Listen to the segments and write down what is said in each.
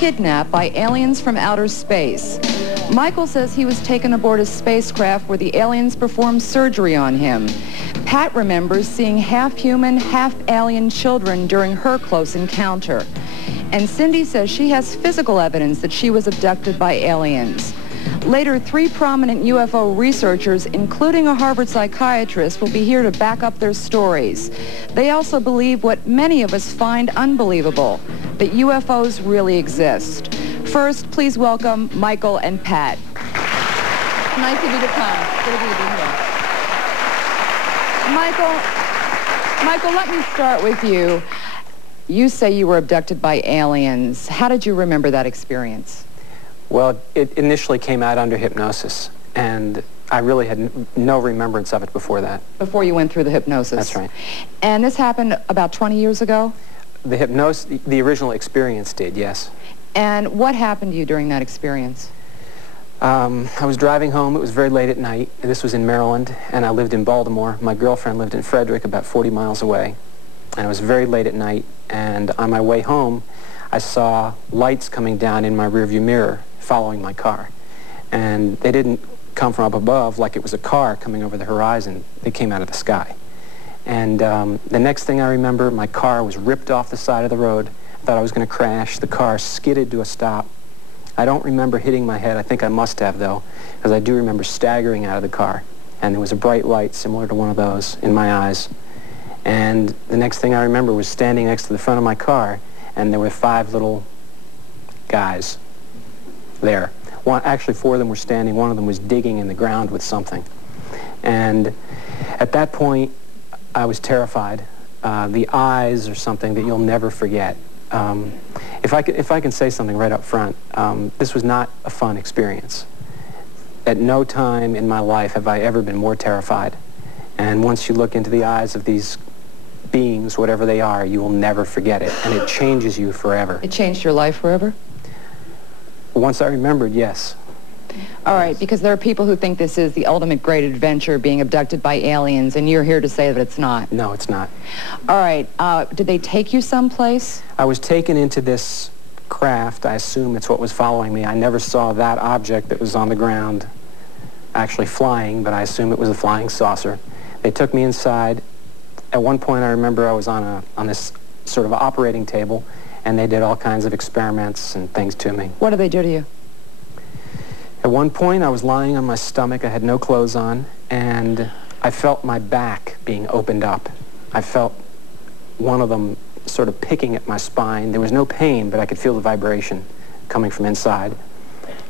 Kidnapped by aliens from outer space. Michael says he was taken aboard a spacecraft where the aliens performed surgery on him. Pat remembers seeing half-human, half-alien children during her close encounter. And Cindy says she has physical evidence that she was abducted by aliens. Later, 3 prominent UFO researchers, including a Harvard psychiatrist, will be here to back up their stories. They also believe what many of us find unbelievable, that UFOs really exist. First, please welcome Michael and Pat. Nice of you to come. Good of you to be here. Michael, let me start with you. You say you were abducted by aliens. How did you remember that experience? Well, it initially came out under hypnosis, and I really had no remembrance of it before that. Before you went through the hypnosis? That's right. And this happened about 20 years ago? The original experience did, yes. And what happened to you during that experience? I was driving home. It was very late at night. This was in Maryland, and I lived in Baltimore. My girlfriend lived in Frederick, about 40 miles away. And it was very late at night, and on my way home, I saw lights coming down in my rearview mirror following my car. And they didn't come from up above like it was a car coming over the horizon. They came out of the sky. And the next thing I remember, my car was ripped off the side of the road. I thought I was going to crash. The car skidded to a stop. I don't remember hitting my head. I think I must have, though, because I do remember staggering out of the car. And there was a bright light similar to one of those in my eyes. And the next thing I remember was standing next to the front of my car, and there were 5 little guys there. Actually, 4 of them were standing. One of them was digging in the ground with something. And at that point, I was terrified. The eyes are something that you'll never forget. If I can say something right up front, this was not a fun experience. At no time in my life have I ever been more terrified. And once you look into the eyes of these beings, whatever they are, you will never forget it. And it changes you forever. It changed your life forever? Once I remembered, yes. All right, because there are people who think this is the ultimate great adventure, being abducted by aliens, and you're here to say that it's not. No, it's not. All right, did they take you someplace? I was taken into this craft. I assume it's what was following me. I never saw that object that was on the ground actually flying, but I assume it was a flying saucer. They took me inside. At one point, I remember I was on this sort of operating table, and they did all kinds of experiments and things to me. What did they do to you? At one point, I was lying on my stomach. I had no clothes on, and I felt my back being opened up. I felt one of them sort of picking at my spine. There was no pain, but I could feel the vibration coming from inside.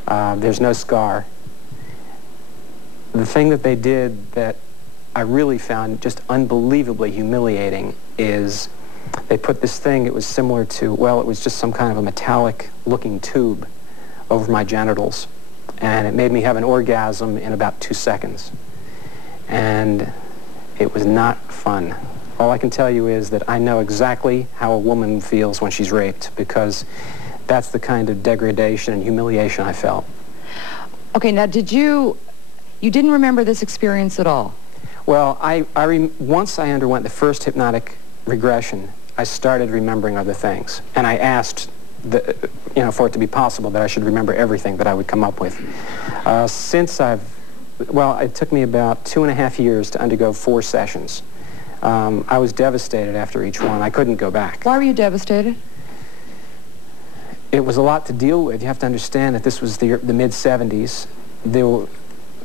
There's no scar. The thing that they did that I really found just unbelievably humiliating is they put this thing, it was similar to, well, it was just some kind of a metallic-looking tube over my genitals. And it made me have an orgasm in about 2 seconds. And it was not fun. All I can tell you is that I know exactly how a woman feels when she's raped, because that's the kind of degradation and humiliation I felt. Okay, now you didn't remember this experience at all? Well, once I underwent the first hypnotic regression, I started remembering other things. And I asked for it to be possible that I should remember everything that I would come up with. It took me about 2.5 years to undergo 4 sessions. I was devastated after each one. I couldn't go back. Why were you devastated? It was a lot to deal with. You have to understand that this was the mid-'70s. The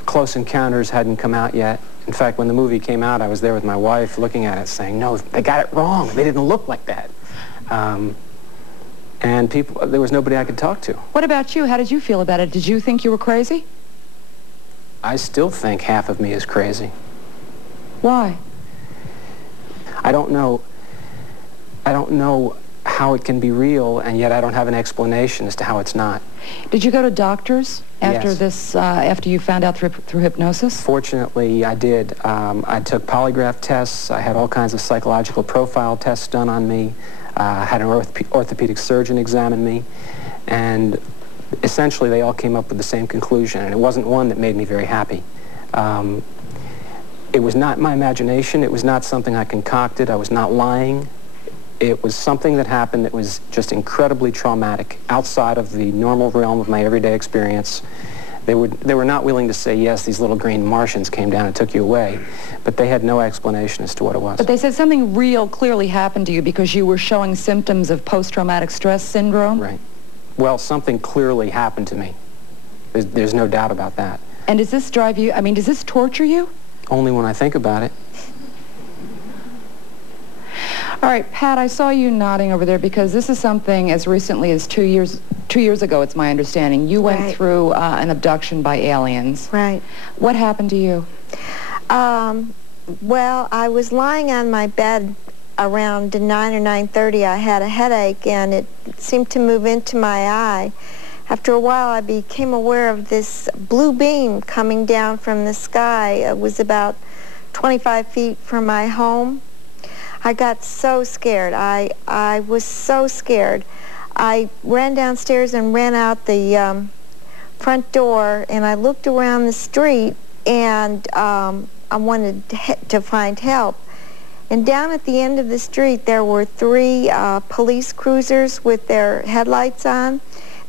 Close Encounters hadn't come out yet. In fact, when the movie came out, I was there with my wife looking at it saying, no, they got it wrong. They didn't look like that. And there was nobody I could talk to. What about you? How did you feel about it? Did you think you were crazy? I still think half of me is crazy. Why? I don't know how it can be real, and yet I don't have an explanation as to how it's not. Did you go to doctors after Yes. after you found out through hypnosis? Fortunately, I did. I took polygraph tests. I had all kinds of psychological profile tests done on me. I had an orthopedic surgeon examine me, and essentially they all came up with the same conclusion, and it wasn't one that made me very happy. It was not my imagination. It was not something I concocted. I was not lying. It was something that happened that was just incredibly traumatic, outside of the normal realm of my everyday experience. They were not willing to say, yes, these little green Martians came down and took you away, but they had no explanation as to what it was. But they said something real clearly happened to you because you were showing symptoms of post-traumatic stress syndrome? Right. Well, something clearly happened to me. There's no doubt about that. And does this drive you, I mean, does this torture you? Only when I think about it. All right, Pat, I saw you nodding over there because this is something as recently as 2 years ago, it's my understanding. You went through an abduction by aliens. Right. What happened to you? Well, I was lying on my bed around 9 or 9:30. I had a headache, and it seemed to move into my eye. After a while, I became aware of this blue beam coming down from the sky. It was about 25 feet from my home. I got so scared. I was so scared. I ran downstairs and ran out the front door, and I looked around the street, and I wanted to find help. And down at the end of the street, there were 3 police cruisers with their headlights on.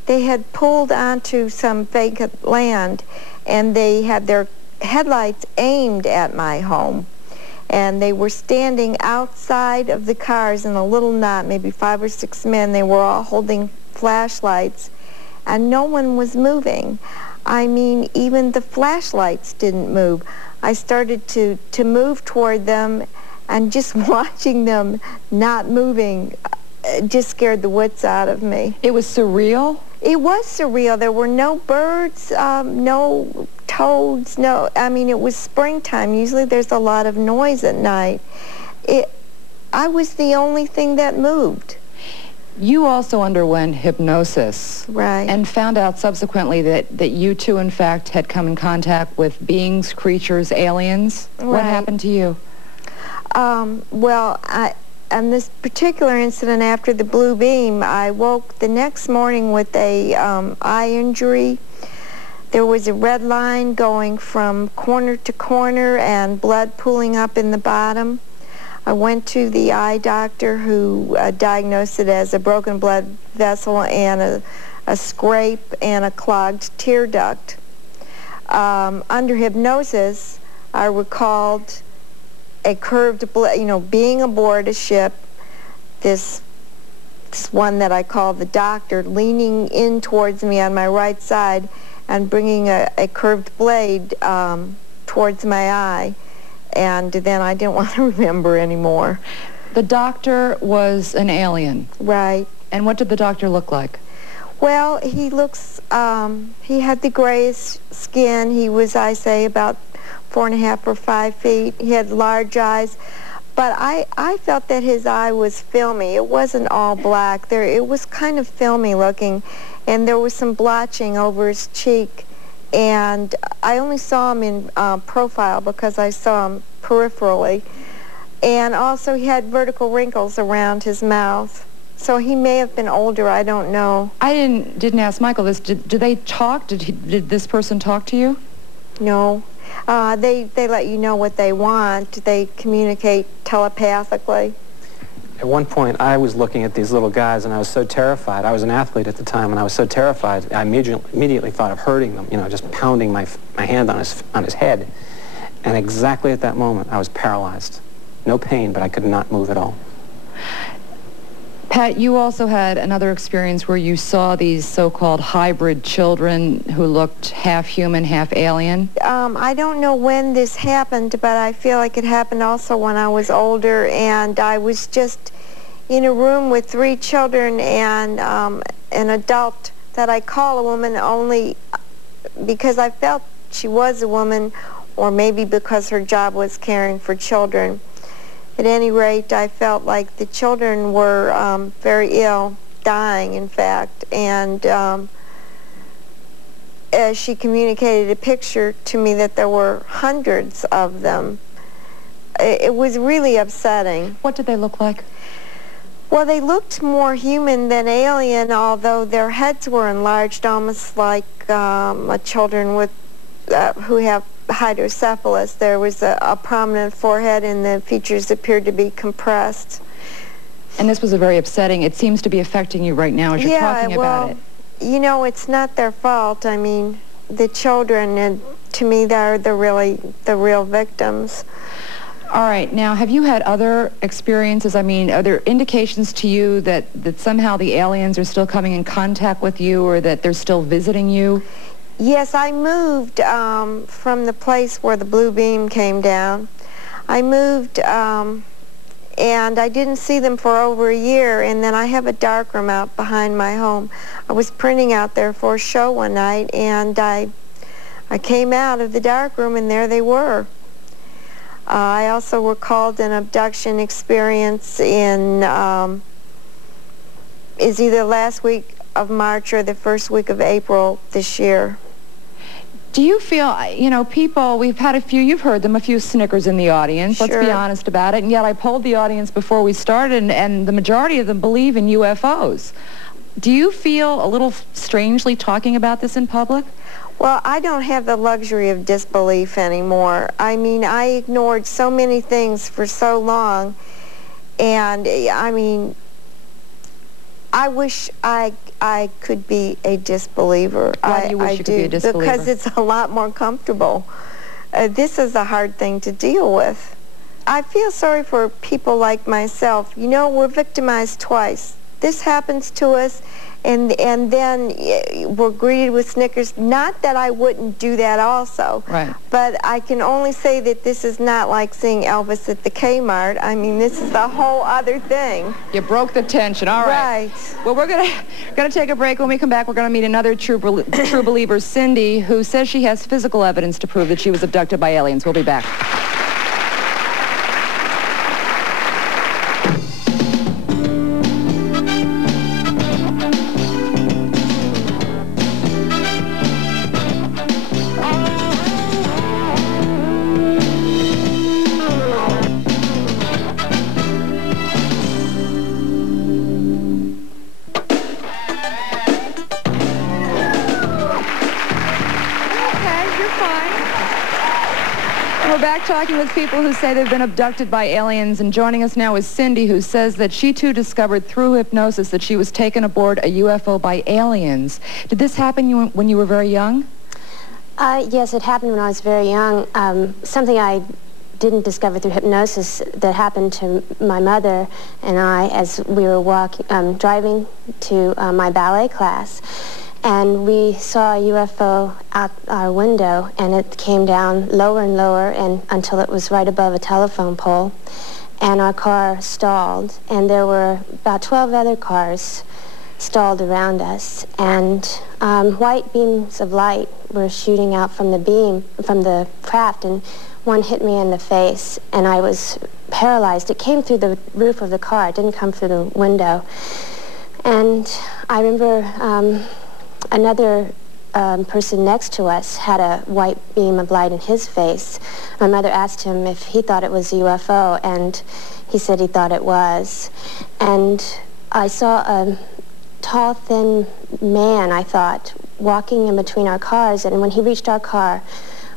They had pulled onto some vacant land, and they had their headlights aimed at my home. And they were standing outside of the cars in a little knot, maybe 5 or 6 men. They were all holding flashlights, and no one was moving. I mean, even the flashlights didn't move. I started to move toward them, and just watching them not moving just scared the wits out of me. It was surreal? It was surreal. There were no birds, no toads, no, I mean, it was springtime. Usually there's a lot of noise at night. I was the only thing that moved. You also underwent hypnosis. Right. And found out subsequently that you too, in fact, had come in contact with beings, creatures, aliens. Right. What happened to you? Well, on this particular incident after the blue beam, I woke the next morning with a eye injury. There was a red line going from corner to corner and blood pooling up in the bottom. I went to the eye doctor who diagnosed it as a broken blood vessel and a scrape and a clogged tear duct. Under hypnosis, I recalled a curved blood, being aboard a ship, this one that I call the doctor, leaning in towards me on my right side and bringing a curved blade towards my eye. And then I didn't want to remember anymore. The doctor was an alien. Right. And what did the doctor look like? Well, he had the grayish skin. He was, I say, about 4.5 or 5 feet. He had large eyes. But I felt that his eye was filmy. It wasn't all black. It was kind of filmy looking. And there was some blotching over his cheek. And I only saw him in profile because I saw him peripherally. And also he had vertical wrinkles around his mouth. So he may have been older, I don't know. I didn't ask Michael this. Did they talk? Did this person talk to you? No. They let you know what they want. They communicate telepathically. At one point, I was looking at these little guys, and I was so terrified. I was an athlete at the time, and I was so terrified, I immediately thought of hurting them, just pounding my hand on his head. And exactly at that moment, I was paralyzed. No pain, but I could not move at all. Pat, you also had another experience where you saw these so-called hybrid children who looked half human, half alien. I don't know when this happened, but I feel like it happened also when I was older, and I was just in a room with 3 children and an adult that I call a woman only because I felt she was a woman, or maybe because her job was caring for children. At any rate, I felt like the children were very ill, dying, in fact, and as she communicated a picture to me that there were hundreds of them. It was really upsetting. What did they look like? Well, they looked more human than alien, although their heads were enlarged, almost like children with who have hydrocephalus. There was a prominent forehead, and the features appeared to be compressed. And this was a very upsetting, it seems to be affecting you right now as you're talking about it. You know, it's not their fault. I mean, the children, and to me, they're the real victims. All right, now, have you had other experiences? I mean, are there indications to you that somehow the aliens are still coming in contact with you, or that they're still visiting you? Yes, I moved from the place where the blue beam came down. I moved, and I didn't see them for over a year, and then I have a darkroom out behind my home. I was printing out there for a show one night, and I came out of the darkroom, and there they were. I also recalled an abduction experience in, is either last week of March or the first week of April this year. Do you feel, you know, people, we've had a few, you've heard them, a few snickers in the audience, Sure. Let's be honest about it, and yet I polled the audience before we started, and the majority of them believe in UFOs. Do you feel a little strangely talking about this in public? Well, I don't have the luxury of disbelief anymore. I mean, I ignored so many things for so long, and I mean, I wish I could be a disbeliever. Why do you wish you could be a disbeliever? Because it's a lot more comfortable. This is a hard thing to deal with. I feel sorry for people like myself. You know, we're victimized twice. This happens to us, and then we're greeted with snickers. Not that I wouldn't do that also, right? But I can only say that this is not like seeing Elvis at the Kmart. I mean, this is a whole other thing. You broke the tension. All right. Right. Well, we're gonna take a break. When we come back, we're gonna meet another true believer, Cindy, who says she has physical evidence to prove that she was abducted by aliens. We'll be back. We're back talking with people who say they've been abducted by aliens, and joining us now is Cindy, who says that she too discovered through hypnosis that she was taken aboard a UFO by aliens. Did this happen when you were very young? Yes, it happened when I was very young. Something I didn't discover through hypnosis that happened to my mother and I as we were driving to my ballet class. And we saw a UFO out our window, and it came down lower and lower until it was right above a telephone pole. And our car stalled, and there were about 12 other cars stalled around us. And white beams of light were shooting out from the craft, and one hit me in the face, and I was paralyzed. It came through the roof of the car. It didn't come through the window. And I remember another person next to us had a white beam of light in his face. My mother asked him if he thought it was a UFO, and he said he thought it was. And I saw a tall, thin man, I thought, walking in between our cars, and when he reached our car,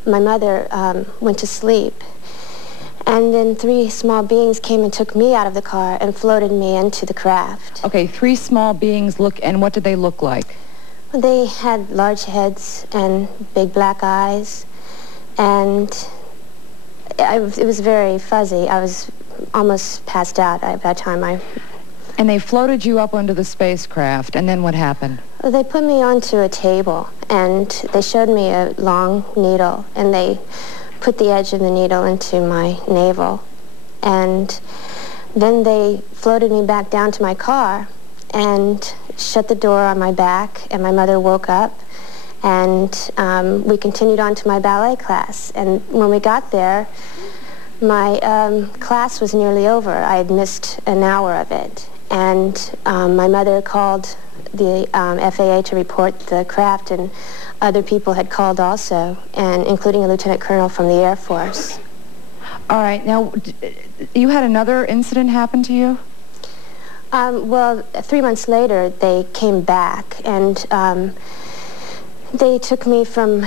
my mother went to sleep. And then 3 small beings came and took me out of the car and floated me into the craft. Okay, 3 small beings and what did they look like? They had large heads and big black eyes, and it was very fuzzy. I was almost passed out at that time. And they floated you up onto the spacecraft, and then what happened? They put me onto a table, and they showed me a long needle, and they put the edge of the needle into my navel. And then they floated me back down to my car and shut the door on my back, and my mother woke up, and we continued on to my ballet class. And when we got there, my class was nearly over. I had missed an hour of it. And my mother called the FAA to report the craft, and other people had called also, and including a lieutenant colonel from the Air Force. All right, now, you had another incident happen to you? Well, 3 months later, they came back, and they took me from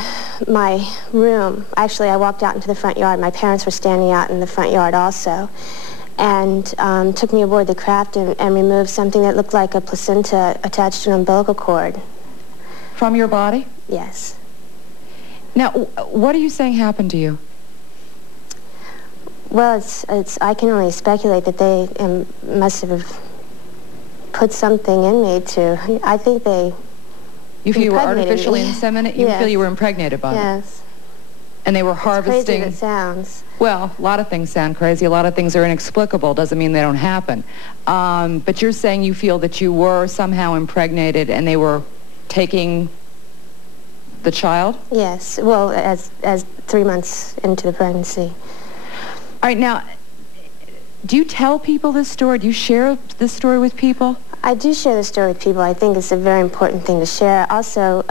my room. Actually, I walked out into the front yard. My parents were standing out in the front yard also. and took me aboard the craft and removed something that looked like a placenta attached to an umbilical cord. From your body? Yes. Now, what are you saying happened to you? Well, I can only speculate that they must have put something in me to, I think they You feel you were impregnated artificially me. inseminated? You Yes. feel you were impregnated by it? Yes. And they were As harvesting... crazy as it sounds. Well, a lot of things sound crazy. A lot of things are inexplicable. Doesn't mean they don't happen. But you're saying you feel that you were somehow impregnated and they were taking the child? Yes. Well, as 3 months into the pregnancy. All right, now, do you tell people this story? Do you share this story with people? I do share the story with people. I think it's a very important thing to share. Also,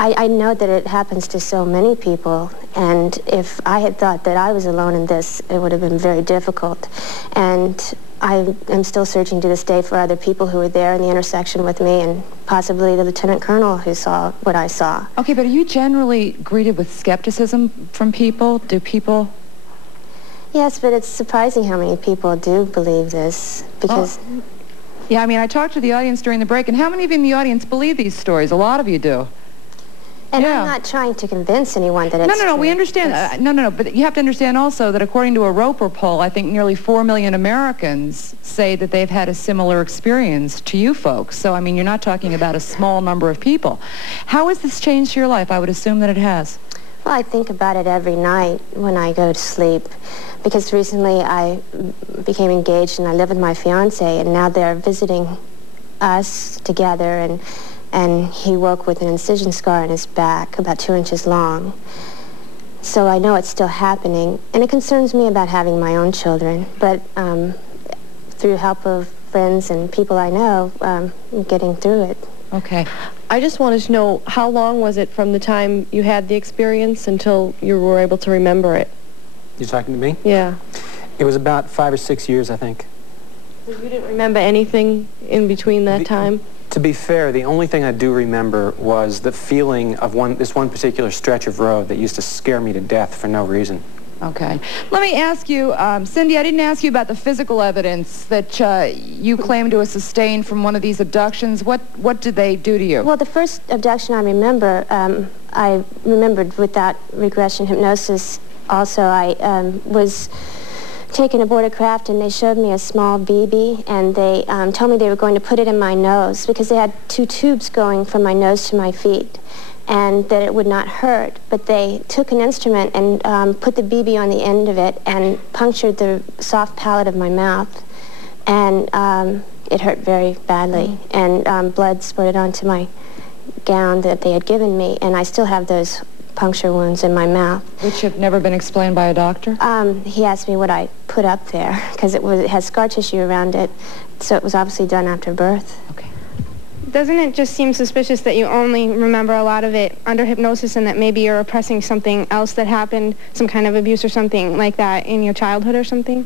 I know that it happens to so many people, and if I had thought that I was alone in this, it would have been very difficult. And I am still searching to this day for other people who were there in the intersection with me, and possibly the lieutenant colonel who saw what I saw. Okay, but are you generally greeted with skepticism from people? Do people... Yes, but it's surprising how many people do believe this, because... Oh. Yeah, I mean, I talked to the audience during the break, and how many of you in the audience believe these stories? A lot of you do. And Yeah. I'm not trying to convince anyone that it's No, true. we understand. Yes. No, but you have to understand also that according to a Roper poll, I think nearly 4 million Americans say that they've had a similar experience to you folks. So, I mean, you're not talking about a small number of people. How has this changed your life? I would assume that it has. Well, I think about it every night when I go to sleep, because recently I became engaged and I live with my fiancé, and now they're visiting us together, and he woke with an incision scar on his back about 2 inches long. So I know it's still happening, and it concerns me about having my own children, but through help of friends and people I know, I'm getting through it. Okay. I just wanted to know, how long was it from the time you had the experience until you were able to remember it? You're talking to me? Yeah. It was about 5 or 6 years, I think. So you didn't remember anything in between that time? To be fair, the only thing I do remember was the feeling of this one particular stretch of road that used to scare me to death for no reason. Okay. Let me ask you, Cindy, I didn't ask you about the physical evidence that you claim to have sustained from one of these abductions. What did they do to you? Well, the first abduction I remembered without regression hypnosis. Also, I was taken aboard a craft, and they showed me a small BB, and they told me they were going to put it in my nose because they had 2 tubes going from my nose to my feet, and that it would not hurt. But they took an instrument and put the BB on the end of it and punctured the soft palate of my mouth, and it hurt very badly, and blood spurted onto my gown that they had given me, and I still have those puncture wounds in my mouth. Which have never been explained by a doctor? He asked me what I put up there, because it has scar tissue around it, so it was obviously done after birth. Okay. Doesn't it just seem suspicious that you only remember a lot of it under hypnosis, and that maybe you're repressing something else that happened, some kind of abuse or something like that in your childhood or something?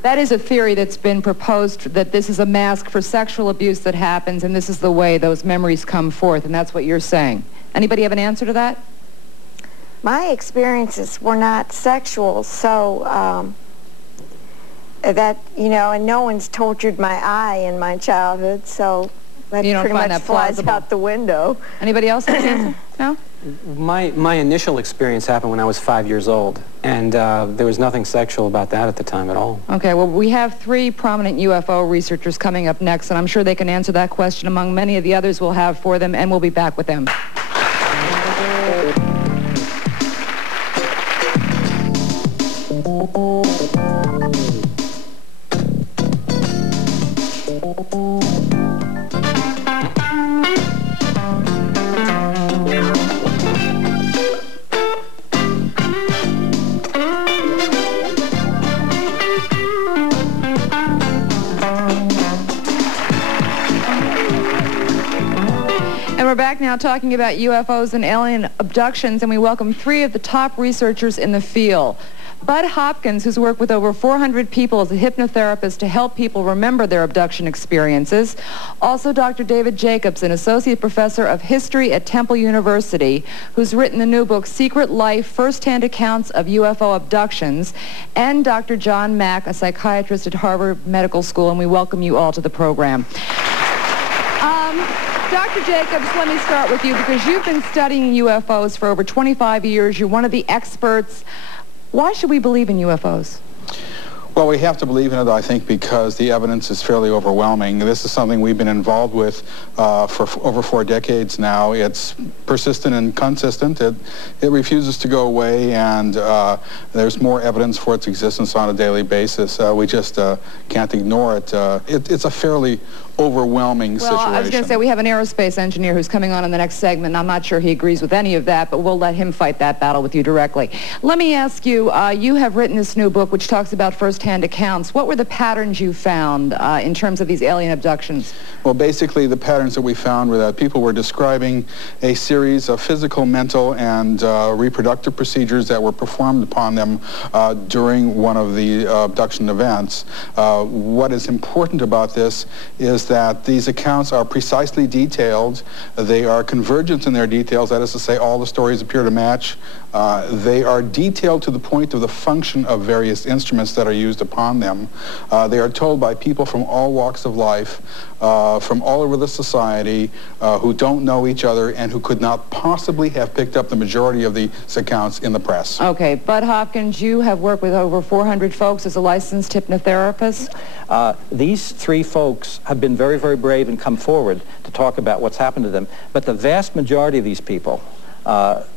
That is a theory that's been proposed, that this is a mask for sexual abuse that happens, and this is the way those memories come forth, and that's what you're saying. Anybody have an answer to that? My experiences were not sexual, so that, you know, and no one's tortured my eye in my childhood, so that You don't pretty find much that flies plausible? out the window. Anybody else have an answer? No? My initial experience happened when I was 5 years old, and there was nothing sexual about that at the time at all. Okay, well, we have 3 prominent UFO researchers coming up next, and I'm sure they can answer that question among many of the others we'll have for them, and we'll be back with them. And we're back now talking about UFOs and alien abductions, and we welcome 3 of the top researchers in the field. Bud Hopkins, who's worked with over 400 people as a hypnotherapist to help people remember their abduction experiences. Also, Dr. David Jacobs, an associate professor of history at Temple University, who's written the new book, Secret Life, First-Hand Accounts of UFO Abductions, and Dr. John Mack, a psychiatrist at Harvard Medical School, and we welcome you all to the program. Dr. Jacobs, let me start with you because you've been studying UFOs for over 25 years. You're one of the experts. Why should we believe in UFOs? Well, we have to believe in it, I think, because the evidence is fairly overwhelming. This is something we've been involved with for over 4 decades now. It's persistent and consistent. It refuses to go away, and there's more evidence for its existence on a daily basis. We just can't ignore it. It's a fairly overwhelming situation. Well, I was going to say we have an aerospace engineer who's coming on in the next segment, and I'm not sure he agrees with any of that, but we'll let him fight that battle with you directly. Let me ask you, you have written this new book which talks about first-hand accounts. What were the patterns you found in terms of these alien abductions? Well, basically the patterns that we found were that people were describing a series of physical, mental, and reproductive procedures that were performed upon them during one of the abduction events. What is important about this is that these accounts are precisely detailed. They are convergent in their details, that is to say all the stories appear to match. They are detailed to the point of the function of various instruments that are used upon them. They are told by people from all walks of life, from all over the society, who don't know each other and who could not possibly have picked up the majority of these accounts in the press. Okay, Bud Hopkins, you have worked with over 400 folks as a licensed hypnotherapist. These 3 folks have been very, very brave and come forward to talk about what's happened to them, but the vast majority of these people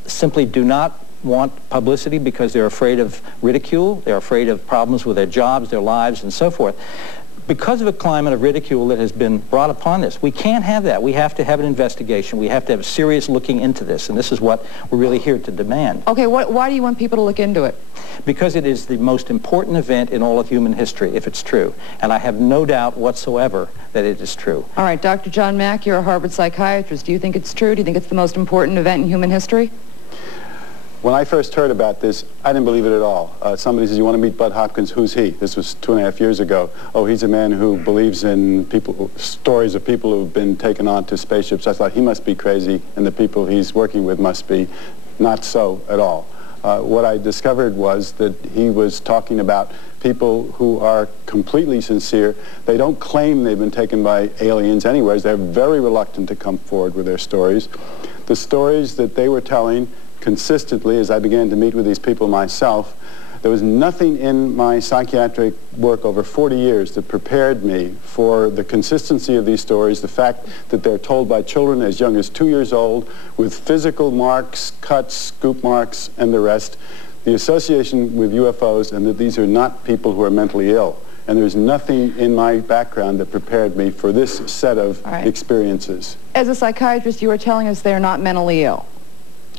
simply do not want publicity because they're afraid of ridicule, they're afraid of problems with their jobs, their lives, and so forth. Because of a climate of ridicule that has been brought upon this, we can't have that. We have to have an investigation. We have to have serious looking into this, and this is what we're really here to demand. Okay, why do you want people to look into it? Because it is the most important event in all of human history, if it's true. And I have no doubt whatsoever that it is true. All right, Dr. John Mack, you're a Harvard psychiatrist. Do you think it's true? Do you think it's the most important event in human history? When I first heard about this, I didn't believe it at all. Somebody says, you want to meet Bud Hopkins? Who's he? This was 2.5 years ago. Oh, he's a man who believes in stories of people who've been taken onto spaceships. I thought he must be crazy, and the people he's working with must be not so at all. What I discovered was that he was talking about people who are completely sincere. They don't claim they've been taken by aliens anywhere. They're very reluctant to come forward with their stories. The stories that they were telling consistently, as I began to meet with these people myself, there was nothing in my psychiatric work over 40 years that prepared me for the consistency of these stories, the fact that they're told by children as young as 2 years old with physical marks, cuts, scoop marks, and the rest, the association with UFOs, and that these are not people who are mentally ill. And there's nothing in my background that prepared me for this set of experiences. As a psychiatrist, you are telling us they're not mentally ill.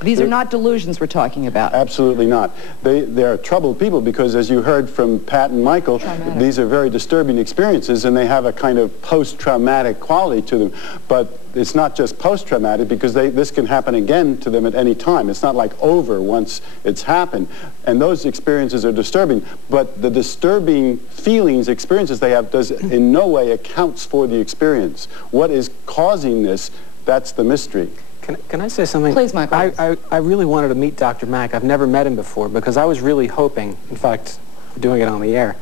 These are not delusions we're talking about. Absolutely not. They're troubled people because, as you heard from Pat and Michael, these are very disturbing experiences, and they have a kind of post-traumatic quality to them. But it's not just post-traumatic because this can happen again to them at any time. It's not like over once it's happened. And those experiences are disturbing. But the disturbing feelings, experiences they have, does in no way accounts for the experience. What is causing this, that's the mystery. Can I say something? Please, Michael. I really wanted to meet Dr. Mack. I've never met him before because I was really hoping, in fact, we're doing it on the air,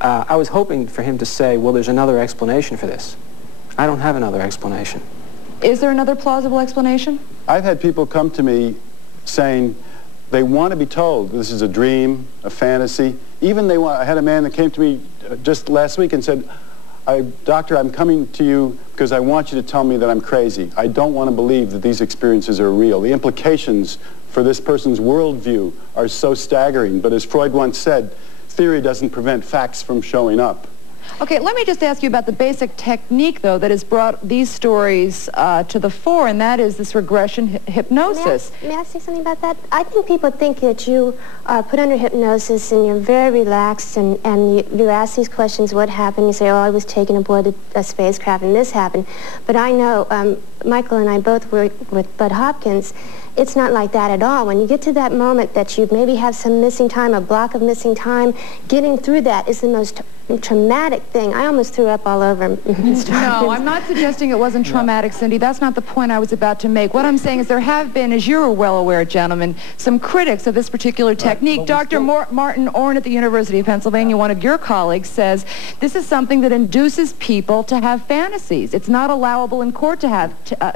I was hoping for him to say, well, there's another explanation for this. I don't have another explanation. Is there another plausible explanation? I've had people come to me saying they want to be told this is a dream, a fantasy. Even I had a man that came to me just last week and said, Doctor, I'm coming to you because I want you to tell me that I'm crazy. I don't want to believe that these experiences are real. The implications for this person's worldview are so staggering. But as Freud once said, theory doesn't prevent facts from showing up. Okay, let me just ask you about the basic technique, though, that has brought these stories to the fore, and that is this regression hypnosis. May I say something about that? I think people think that you are put under hypnosis and you're very relaxed and you ask these questions, what happened? You say, oh, I was taken aboard a spacecraft and this happened. But I know Michael and I both work with Bud Hopkins, it's not like that at all. When you get to that moment that you maybe have some missing time, a block of missing time, getting through that is the most traumatic thing. I almost threw up all over Mr. No, I'm not suggesting it wasn't traumatic, Cindy. That's not the point I was about to make. What I'm saying is there have been, as you're well aware, gentlemen, some critics of this particular technique. Dr. Martin Orn at the University of Pennsylvania, one of your colleagues, says this is something that induces people to have fantasies. It's not allowable in court to have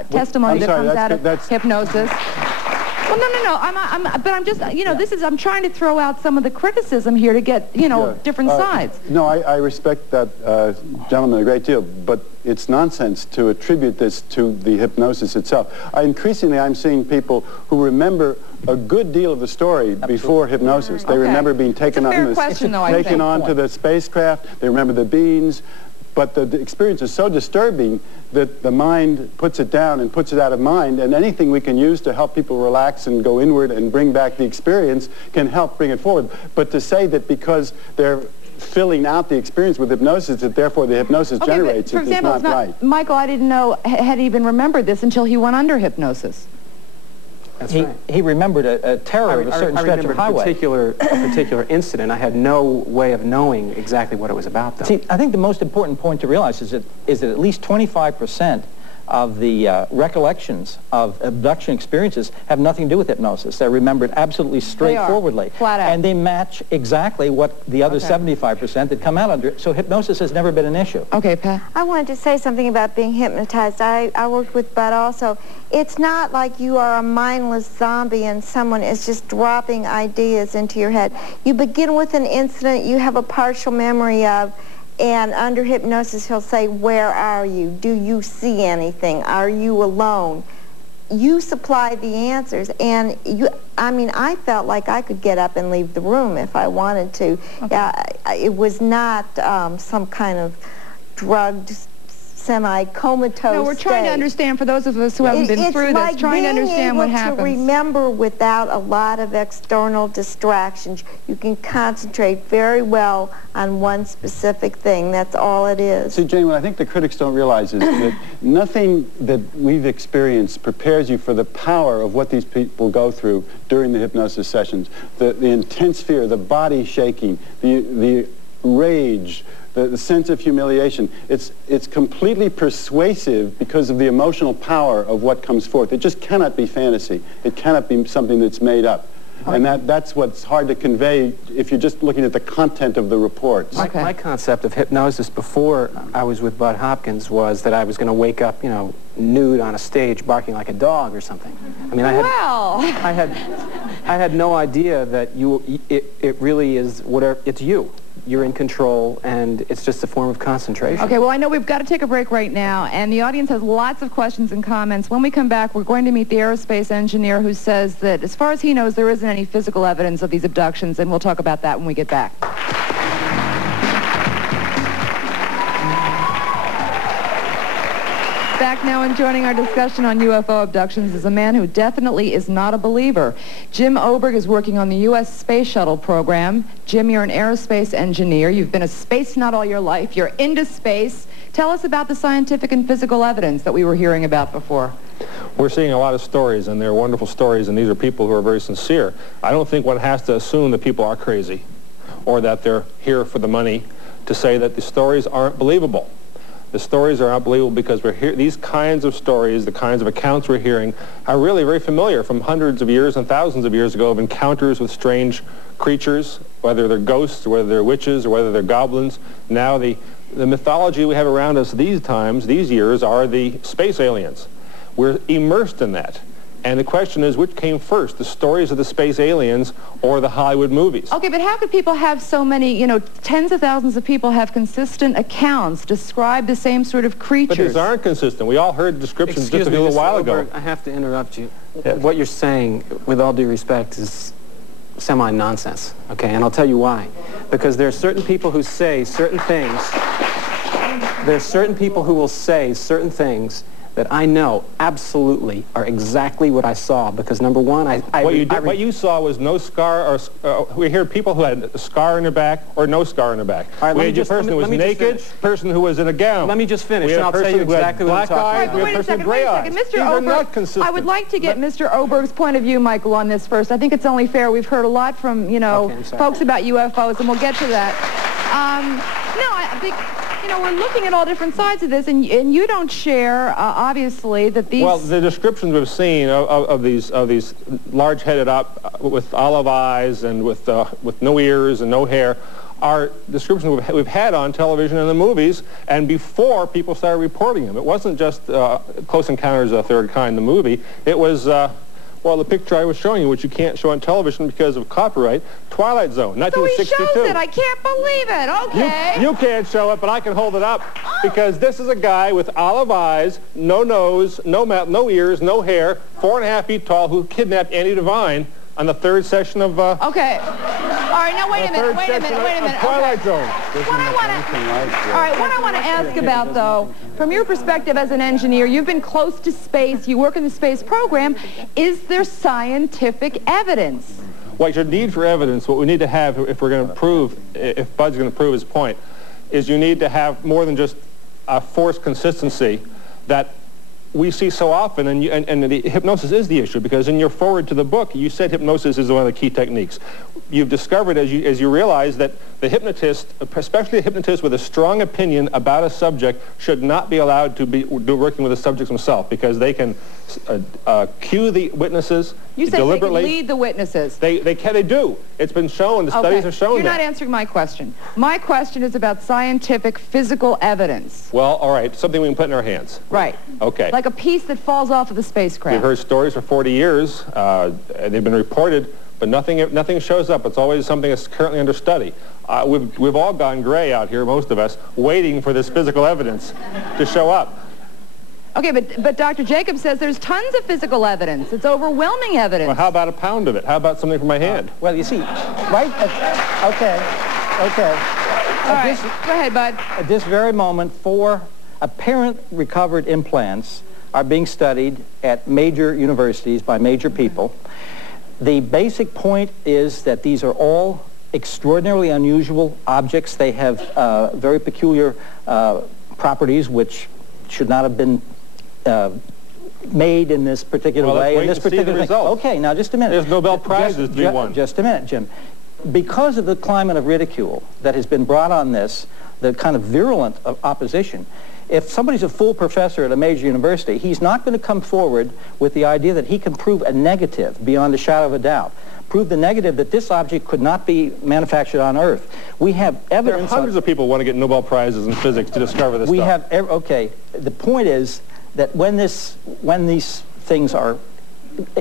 testimony that comes out of hypnosis. Well, no. But I'm just, I'm trying to throw out some of the criticism here to get, different sides. No, I respect that gentleman a great deal, but it's nonsense to attribute this to the hypnosis itself. Increasingly, I'm seeing people who remember a good deal of the story before hypnosis. They remember being taken on to the spacecraft. They remember the beans. But the experience is so disturbing that the mind puts it down and puts it out of mind, and anything we can use to help people relax and go inward and bring back the experience can help bring it forward. But to say that because they're filling out the experience with hypnosis, that therefore the hypnosis generates it, is not right. Michael, I didn't know, had even remembered this until he went under hypnosis. That's right. He remembered a terror of a certain stretch of highway. A particular incident. I had no way of knowing exactly what it was about, though. See, I think the most important point to realize is that at least 25% of the recollections of abduction experiences have nothing to do with hypnosis. They're remembered absolutely straightforwardly. Flat out. And they match exactly what the other 75% that come out under it. So hypnosis has never been an issue. Okay, Pat. I wanted to say something about being hypnotized. I worked with Bud also. It's not like you are a mindless zombie and someone is just dropping ideas into your head. You begin with an incident you have a partial memory of, and under hypnosis he'll say, where are you? Do you see anything? Are you alone? You supply the answers, and I felt like I could get up and leave the room if I wanted to. It was not some kind of drugged, semi-comatose No, we're trying to understand, for those of us who haven't been through this, trying to understand what happens. It's like being able to remember without a lot of external distractions. You can concentrate very well on one specific thing. That's all it is. See, Jane, what I think the critics don't realize is that nothing that we've experienced prepares you for the power of what these people go through during the hypnosis sessions. The intense fear, the body shaking, the rage, the sense of humiliation. It's completely persuasive because of the emotional power of what comes forth. It just cannot be fantasy. It cannot be something that's made up. And that's what's hard to convey if you're just looking at the content of the reports. My concept of hypnosis before I was with Bud Hopkins was that I was going to wake up, nude on a stage barking like a dog or something. I mean, I had no idea that it really is whatever, it's you. You're in control, and it's just a form of concentration. Okay, well, I know we've got to take a break right now, and the audience has lots of questions and comments. When we come back, we're going to meet the aerospace engineer who says that, as far as he knows, there isn't any physical evidence of these abductions, and we'll talk about that when we get back. Back now and joining our discussion on UFO abductions is a man who definitely is not a believer. Jim Oberg is working on the U.S. Space Shuttle program. Jim, you're an aerospace engineer. You've been a space nut all your life. You're into space. Tell us about the scientific and physical evidence that we were hearing about before. We're seeing a lot of stories, and they're wonderful stories, and these are people who are very sincere. I don't think one has to assume that people are crazy or that they're here for the money to say that the stories aren't believable. The stories are unbelievable because these kinds of stories, the kinds of accounts we're hearing, are really very familiar from hundreds of years and thousands of years ago of encounters with strange creatures, whether they're ghosts, or whether they're witches, or whether they're goblins. Now the mythology we have around us these years, are the space aliens. We're immersed in that. And the question is, which came first, the stories of the space aliens or the Hollywood movies? Okay, but how could people have so many, tens of thousands of people have consistent accounts, describe the same sort of creatures? But these aren't consistent. We all heard descriptions just a little while ago. I have to interrupt you. Yeah. What you're saying, with all due respect, is semi-nonsense, okay? And I'll tell you why. Because there are certain people who say certain things. There are certain people who will say certain things that I know absolutely are exactly what I saw, because number one, what you saw was no scar, or we hear people who had a scar in their back or no scar in their back. All right, we had a person who was naked, person who was in a gown. Let me just finish, and I'll tell you exactly what I'm talking about. Wait a second, Mr. Oberg, I would like to get Mr. Oberg's point of view, Michael, on this first. I think it's only fair. We've heard a lot from, you know, folks about UFOs, and we'll get to that. We're looking at all different sides of this, and you don't share, obviously, that these... Well, the descriptions we've seen of these large-headed with olive eyes and with no ears and no hair are descriptions we've had on television and the movies, and before people started reporting them. It wasn't just Close Encounters of the Third Kind, the movie. It was... well, the picture I was showing you, which you can't show on television because of copyright, Twilight Zone, 1962. So he shows it. I can't believe it. Okay. You can't show it, but I can hold it up because this is a guy with olive eyes, no nose, no mouth, no ears, no hair, 4.5 feet tall, who kidnapped Andy Devine on the third session of... Okay. All right, now wait a minute. Twilight Zone. What I want to ask about, though, from your perspective as an engineer, you've been close to space, you work in the space program, is there scientific evidence? What you need for evidence, what we need to have if we're going to prove, if Bud's going to prove his point, is you need to have more than just a forced consistency that we see so often, and the hypnosis is the issue, because in your foreword to the book, you said hypnosis is one of the key techniques. You've discovered, as you realize, that the hypnotist, especially a hypnotist with a strong opinion about a subject, should not be allowed to be working with the subjects themselves, because they can cue the witnesses. You say they can lead the witnesses. They do. It's been shown. The studies have shown that. You're not answering my question. My question is about scientific, physical evidence. Well, all right, something we can put in our hands. Right. Okay. Like a piece that falls off of the spacecraft. We've heard stories for 40 years. They've been reported, but nothing shows up. It's always something that's currently under study. We've all gone gray out here, most of us, waiting for this physical evidence to show up. Okay, but Dr. Jacobs says there's tons of physical evidence. It's overwhelming evidence. Well, how about a pound of it? How about something from my hand? Well, you see, right? Okay. All right, go ahead, Bud. At this very moment, 4 apparent recovered implants are being studied at major universities by major people. The basic point is that these are all extraordinarily unusual objects. They have very peculiar properties which should not have been made in this particular way. In this particular result. Okay, now just a minute. There's Nobel Prizes to be won. Just a minute, Jim. Because of the climate of ridicule that has been brought on this, the kind of virulent opposition, if somebody's a full professor at a major university, he's not going to come forward with the idea that he can prove a negative beyond a shadow of a doubt. Prove the negative that this object could not be manufactured on Earth. We have evidence. There are hundreds of people who want to get Nobel Prizes in physics to discover this stuff. Okay, the point is that when these things are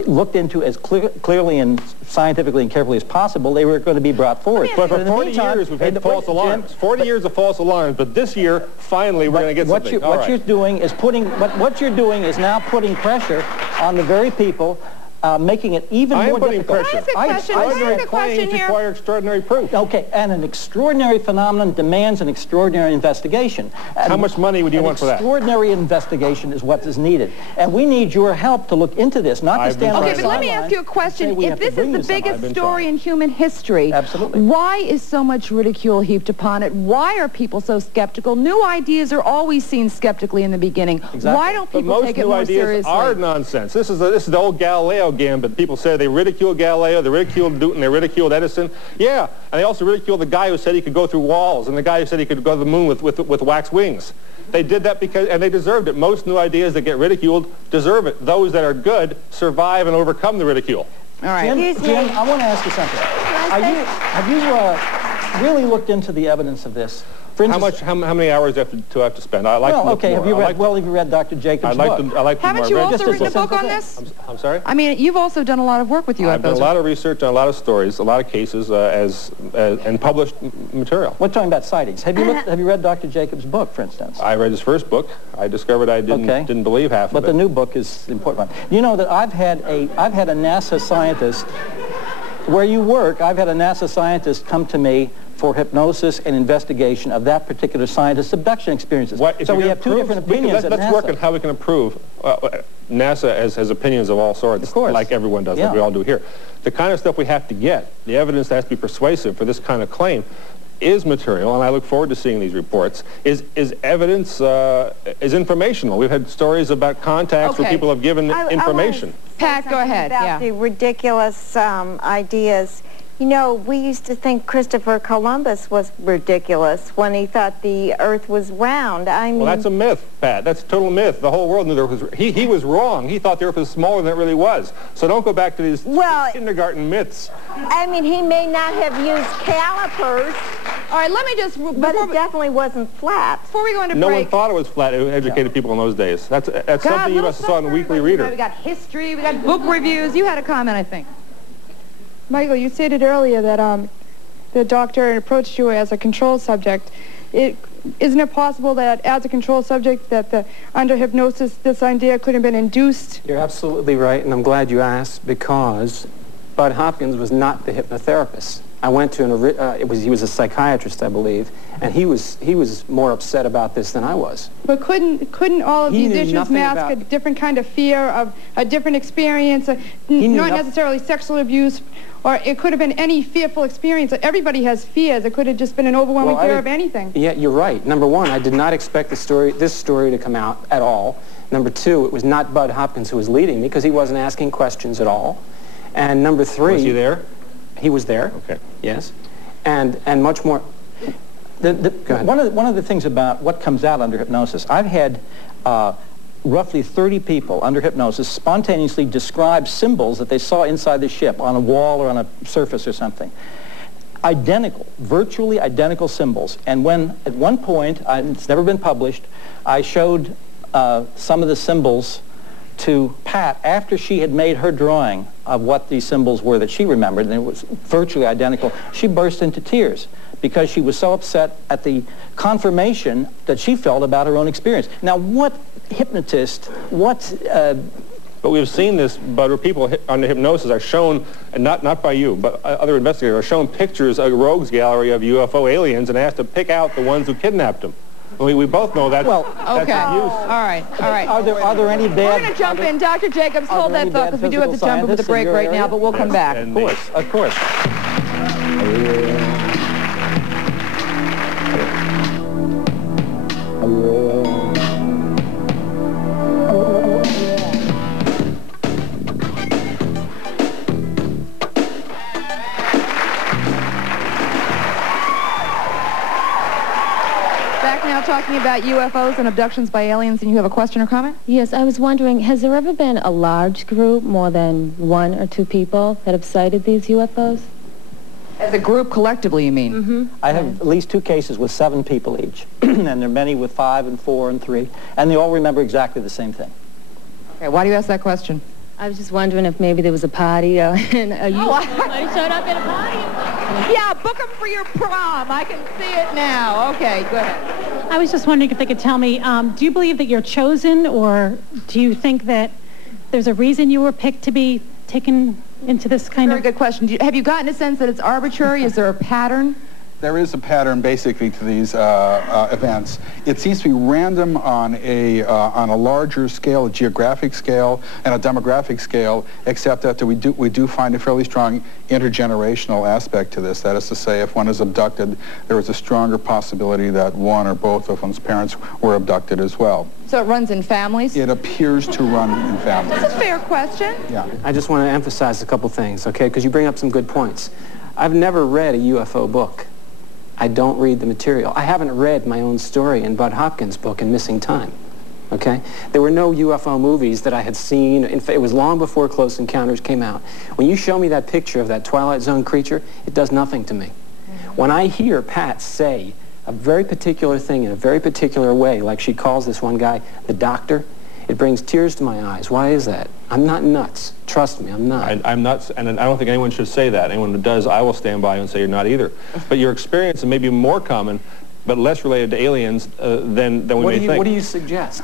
looked into as clearly and scientifically and carefully as possible, they were going to be brought forward. But for 40 years, we've had false alarms. 40 years of false alarms, but this year, finally, we're going to get something. What you're doing is now putting pressure on the very people, making it even more difficult. Can I ask a question here? Require extraordinary proof. Okay, and an extraordinary phenomenon demands an extraordinary investigation. How much money would you want for that? An extraordinary investigation is what is needed. And we need your help to look into this, not to stand on the sideline. Okay, but let me ask you a question. If this is the biggest story in human history, why is so much ridicule heaped upon it? Why are people so skeptical? New ideas are always seen skeptically in the beginning. Exactly. Why don't people take it more seriously? Most new ideas are nonsense. This is the old Galileo gambit. People say they ridiculed Galileo, they ridiculed Newton, they ridiculed Edison. Yeah, and they also ridiculed the guy who said he could go through walls and the guy who said he could go to the moon with wax wings. They did that and they deserved it. Most new ideas that get ridiculed deserve it. Those that are good survive and overcome the ridicule. All right. Jim, I want to ask you something. Have you really looked into the evidence of this? For instance, how many hours do I have to spend? I like have you read Dr. Jacobs' book? Haven't you also written a book on this? I'm sorry? I mean, you've also done a lot of work with UFOs. I've done a lot of research, done a lot of stories, a lot of cases, and published material. We're talking about sightings. Have you read Dr. Jacobs' book, for instance? I read his first book. I discovered I didn't believe half of it. But the new book is the important one. You know that I've had a NASA scientist, where you work, I've had a NASA scientist come to me for hypnosis and investigation of that particular scientist's abduction experiences. So we have two different opinions at NASA. Let's work on how we can improve. NASA has opinions of all sorts, of course, like everyone does, like we all do here. The kind of stuff we have to get, the evidence that has to be persuasive for this kind of claim, is material, and I look forward to seeing these reports, is evidence, is informational. We've had stories about contacts where people have given information. Pat, go ahead. About the ridiculous ideas. You know, we used to think Christopher Columbus was ridiculous when he thought the Earth was round. I mean, well, that's a myth, Pat. That's a total myth. The whole world knew there was. He was wrong. He thought the Earth was smaller than it really was. So don't go back to these kindergarten myths. I mean, he may not have used calipers. All right, let me just... But it definitely wasn't flat. Before we go into break... No one thought it was flat. It educated people in those days. That's something you must have saw in the Weekly Reader. We got history, we got book reviews. You had a comment, I think. Michael, you stated earlier that the doctor approached you as a control subject. Isn't it possible that as a control subject that under hypnosis this idea could have been induced? You're absolutely right, and I'm glad you asked, because Bud Hopkins was not the hypnotherapist. I went to he was a psychiatrist, I believe, and he was more upset about this than I was. But couldn't all of these issues mask a different kind of fear of a different experience, not necessarily sexual abuse, or it could have been any fearful experience? Everybody has fears. It could have just been an overwhelming fear of anything. Yeah, you're right. Number one, I did not expect this story to come out at all. Number two, it was not Bud Hopkins who was leading me, because he wasn't asking questions at all. And number three... Was he there? He was there. Okay. Yes. And much more... Go ahead. One of the things about what comes out under hypnosis, I've had roughly 30 people under hypnosis spontaneously describe symbols that they saw inside the ship on a wall or on a surface or something. Identical, virtually identical symbols. And when, at one point, it's never been published, I showed some of the symbols to Pat after she had made her drawing of what these symbols were that she remembered, and it was virtually identical. She burst into tears because she was so upset at the confirmation that she felt about her own experience. Now, what hypnotist, But we've seen this, but people under hypnosis are shown, and not by you, but other investigators are shown pictures, a rogues gallery of UFO aliens, and asked to pick out the ones who kidnapped them. We both know that. Well, okay. All right. Are there any bad... We're going to jump in. Dr. Jacobs, hold that thought, because we do have to jump into the break right now, but we'll come back. Of course. Talking about UFOs and abductions by aliens, and you have a question or comment? Yes, I was wondering, has there ever been a large group, more than 1 or 2 people, that have sighted these UFOs? As a group, collectively, you mean? Mm-hmm. I have at least 2 cases with 7 people each, and there are many with 5 and 4 and 3, and they all remember exactly the same thing. Okay, why do you ask that question? I was just wondering if maybe there was a party, and somebody showed up at a party. Yeah, book them for your prom. I can see it now. Okay, go ahead. I was just wondering if they could tell me, do you believe that you're chosen, or do you think that there's a reason you were picked to be taken into this kind of... Very good question. Have you gotten a sense that it's arbitrary? Is there a pattern? There is a pattern, basically, to these events. It seems to be random on a larger scale, a geographic scale, and a demographic scale, except that we do find a fairly strong intergenerational aspect to this. That is to say, if one is abducted, there is a stronger possibility that one or both of one's parents were abducted as well. So it runs in families? It appears to run in families. That's a fair question. Yeah. I just want to emphasize a couple things, okay, because you bring up some good points. I've never read a UFO book. I don't read the material. I haven't read my own story in Bud Hopkins' book, In Missing Time, okay? There were no UFO movies that I had seen. In fact, it was long before Close Encounters came out. When you show me that picture of that Twilight Zone creature, it does nothing to me. When I hear Pat say a very particular thing in a very particular way, like she calls this one guy the doctor, it brings tears to my eyes. Why is that? I'm not nuts. Trust me, I'm not. I'm nuts, and I don't think anyone should say that. Anyone who does, I will stand by and say you're not either. But your experience may be more common, but less related to aliens than we may think. What do you suggest?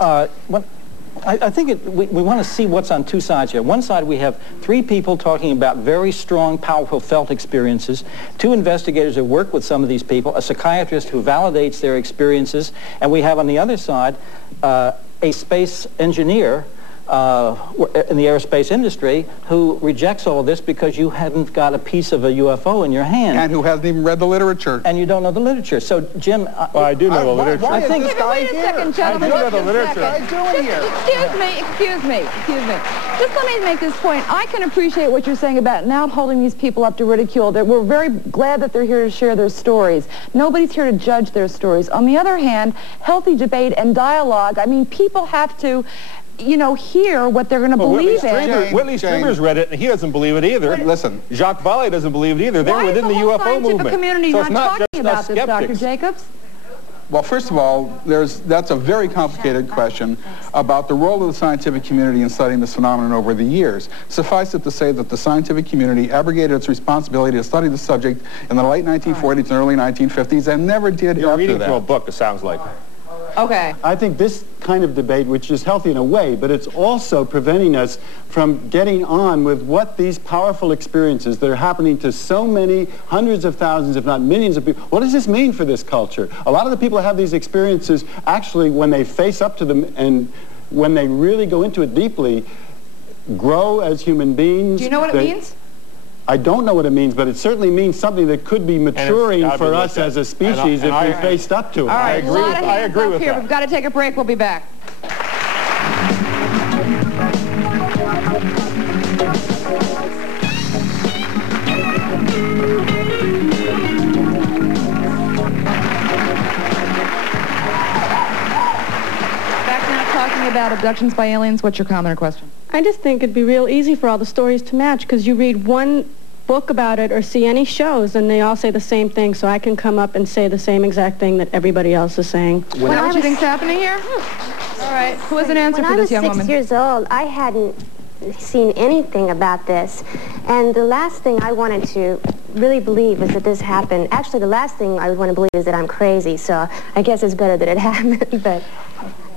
I think we want to see what's on two sides here. One side, we have three people talking about very strong, powerful felt experiences, two investigators who work with some of these people, a psychiatrist who validates their experiences, and we have on the other side a space engineer in the aerospace industry who rejects all this because you haven't got a piece of a UFO in your hand. And who hasn't even read the literature. And you don't know the literature. So, Jim... well, I do know the literature. I think wait a second, gentlemen. I do know the literature. Excuse me. Just let me make this point. I can appreciate what you're saying about not holding these people up to ridicule. We're very glad that they're here to share their stories. Nobody's here to judge their stories. On the other hand, healthy debate and dialogue, I mean, people have to... hear what they're going to believe in. Whitney Streamer's read it, and he doesn't believe it either. Listen. Jacques Vallée doesn't believe it either. They're within the UFO movement. Why is the whole scientific community so not talking about this, Dr. Jacobs? Well, first of all, that's a very complicated question about the role of the scientific community in studying this phenomenon over the years. Suffice it to say that the scientific community abrogated its responsibility to study the subject in the late 1940s and early 1950s and never did after that. You're reading from a book, it sounds like. Okay. I think this kind of debate, which is healthy in a way, but it's also preventing us from getting on with what these powerful experiences that are happening to so many hundreds of thousands, if not millions of people, what does this mean for this culture? A lot of the people who have these experiences, actually, when they face up to them and when they really go into it deeply, grow as human beings. Do you know what it means? I don't know what it means, but it certainly means something that could be maturing for us as a species if we faced up to it. All right, I agree with that. We've got to take a break. We'll be back. Back now talking about abductions by aliens. What's your comment or question? I just think it'd be real easy for all the stories to match because you read one book about it or see any shows and they all say the same thing, so I can come up and say the same exact thing that everybody else is saying. Is that what you think's happening here? All right. Who has an answer for this young woman? When I was 6 years old, I hadn't seen anything about this. And the last thing I wanted to really believe is that this happened. Actually, the last thing I would want to believe is that I'm crazy, so I guess it's better that it happened, but...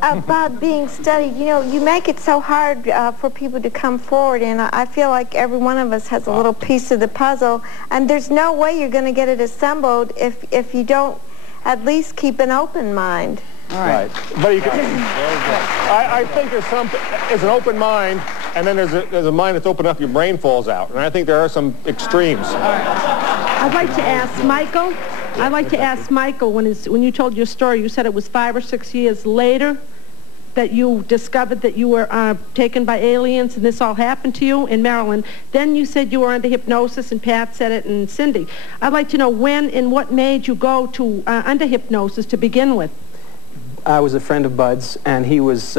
About being studied, you make it so hard for people to come forward, and I feel like every one of us has a little piece of the puzzle, and there's no way you're going to get it assembled if you don't at least keep an open mind. All right. But you can, I think there's an open mind, and then there's a mind that's open enough your brain falls out, and I think there are some extremes. All right. I'd like to ask Michael. I'd like to ask Michael, when you told your story, you said it was 5 or 6 years later that you discovered that you were taken by aliens and this all happened to you in Maryland. Then you said you were under hypnosis, and Pat said it, and Cindy. I'd like to know when and what made you go to under hypnosis to begin with. I was a friend of Bud's, and he was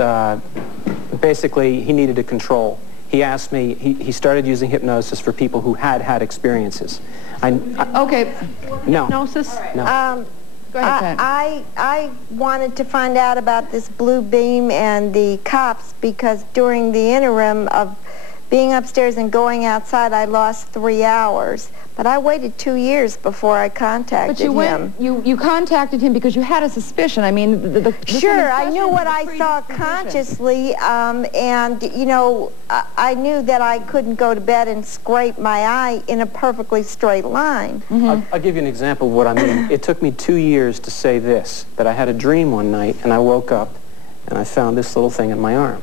basically, he needed a control. He asked me, he started using hypnosis for people who had experiences. Okay. No. Hypnosis? No. Go ahead, Pat. I wanted to find out about this blue beam and the cops because during the interim of being upstairs and going outside, I lost 3 hours. But I waited 2 years before I contacted him. You contacted him because you had a suspicion. I mean, sure, I knew what I saw consciously, and, I knew that I couldn't go to bed and scrape my eye in a perfectly straight line. Mm-hmm. I'll give you an example of what I mean. It took me 2 years to say this, that I had a dream one night, and I woke up, and I found this little thing in my arm.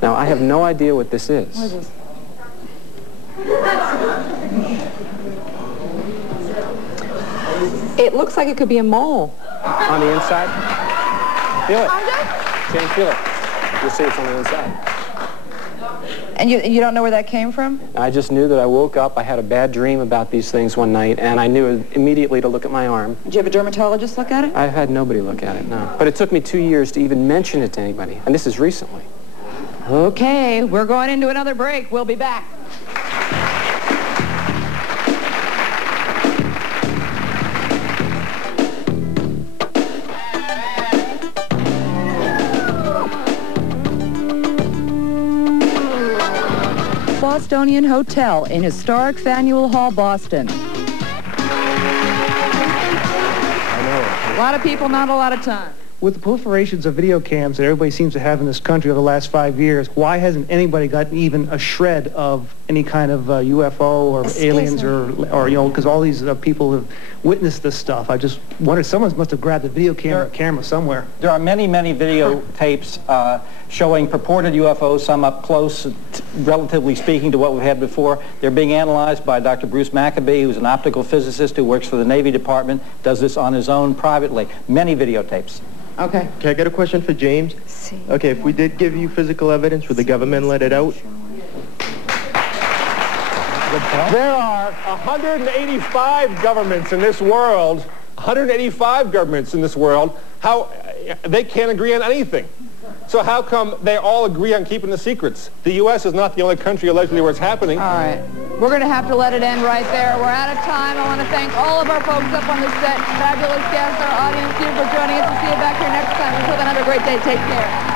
Now, I have no idea what this is. What is this? It looks like it could be a mole. On the inside? Feel it. Jane, feel it. You'll see it's on the inside. And you don't know where that came from? I just knew that I woke up, I had a bad dream about these things one night, and I knew immediately to look at my arm. Did you have a dermatologist look at it? I've had nobody look at it, no. But it took me 2 years to even mention it to anybody, and this is recently. Okay, we're going into another break. We'll be back. Bostonian Hotel in historic Faneuil Hall, Boston. A lot of people, not a lot of time. with the proliferations of video cams that everybody seems to have in this country over the last 5 years, why hasn't anybody gotten even a shred of any kind of UFO or aliens or you know, because all these people have witnessed this stuff. I just wondered, someone must have grabbed a video camera somewhere. There are many, many videotapes showing purported UFOs, some up close, relatively speaking, to what we've had before. They're being analyzed by Dr. Bruce Maccabee, who's an optical physicist who works for the Navy Department, does this on his own privately. Many videotapes. Okay. Can I get a question for James? Okay, if we did give you physical evidence, would the government let it out? There are 185 governments in this world, 185 governments in this world. How they can't agree on anything. So how come they all agree on keeping the secrets? The U.S. is not the only country allegedly where it's happening. All right. We're going to have to let it end right there. We're out of time. I want to thank all of our folks up on the set, fabulous guests, our audience here for joining us. We'll see you back here next time. Until then, have a great day. Take care.